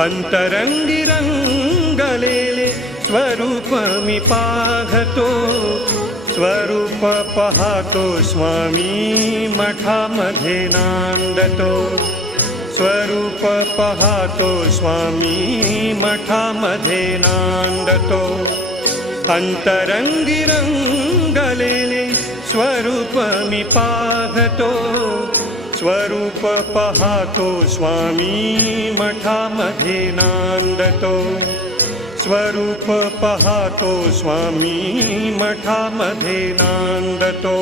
अंतरंगी रंगलेले स्वरूप मी पाहतो, स्वरूप पाहतो स्वामी मठामध्ये नांदतो, स्वरूप पाहतो स्वामी मठामध्ये नांदतो। अंतरंगी रंगलेले स्वरूप मी पाहतो, स्वरूप पाहतो स्वामी मठामध्ये नांदतो, स्वरूप पाहतो स्वामी मठामध्ये नांदतो।